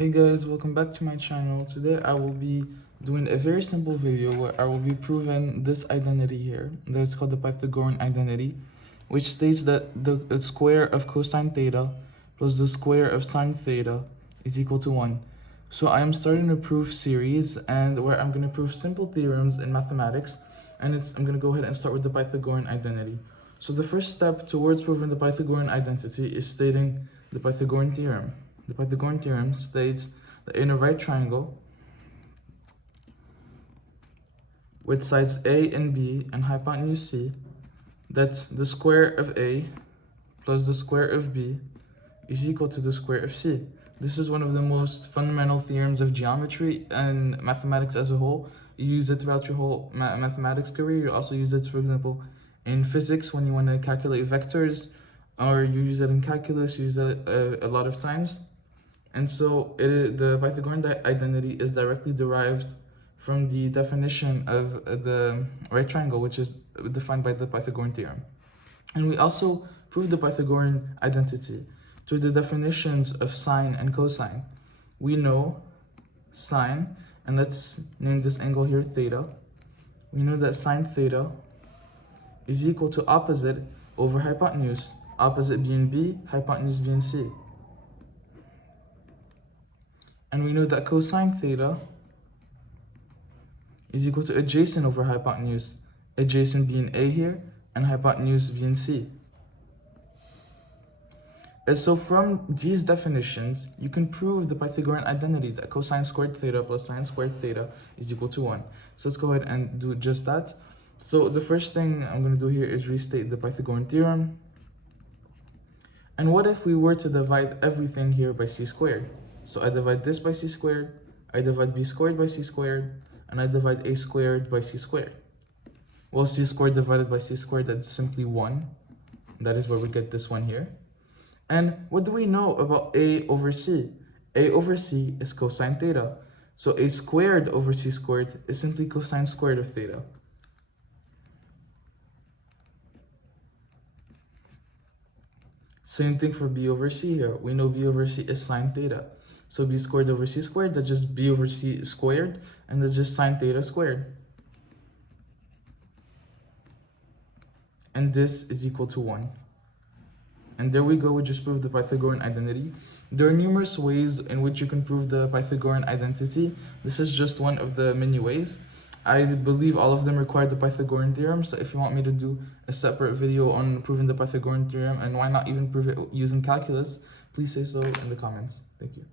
Hey guys, welcome back to my channel. Today I will be doing a very simple video where I will be proving this identity here. That's called the Pythagorean identity, which states that the square of cosine theta plus the square of sine theta is equal to 1. So I am starting a proof series and where I'm going to prove simple theorems in mathematics, and I'm going to go ahead and start with the Pythagorean identity. So the first step towards proving the Pythagorean identity is stating the Pythagorean theorem. The Pythagorean theorem states that in a right triangle with sides A and B and hypotenuse C, that the square of A plus the square of B is equal to the square of C. This is one of the most fundamental theorems of geometry and mathematics as a whole. You use it throughout your whole mathematics career. You also use it, for example, in physics when you want to calculate vectors, or you use it in calculus, you use it a lot of times. And so the Pythagorean identity is directly derived from the definition of the right triangle, which is defined by the Pythagorean theorem. And we also prove the Pythagorean identity through the definitions of sine and cosine. We know sine, and let's name this angle here theta. We know that sine theta is equal to opposite over hypotenuse, opposite being B, hypotenuse being C. And we know that cosine theta is equal to adjacent over hypotenuse, adjacent being A here, and hypotenuse being C. And so from these definitions, you can prove the Pythagorean identity that cosine squared theta plus sine squared theta is equal to 1. So let's go ahead and do just that. So the first thing I'm going to do here is restate the Pythagorean theorem. And what if we were to divide everything here by c squared? So I divide this by c squared, I divide b squared by c squared, and I divide a squared by c squared. Well, c squared divided by c squared, that's simply 1. That is where we get this one here. And what do we know about a over c? A over c is cosine theta. So a squared over c squared is simply cosine squared of theta. Same thing for b over c here. We know b over c is sine theta. So b squared over c squared, that's just b over c squared, and that's just sine theta squared. And this is equal to 1. And there we go, we just proved the Pythagorean identity. There are numerous ways in which you can prove the Pythagorean identity. This is just one of the many ways. I believe all of them require the Pythagorean theorem, so if you want me to do a separate video on proving the Pythagorean theorem, and why not even prove it using calculus, please say so in the comments. Thank you.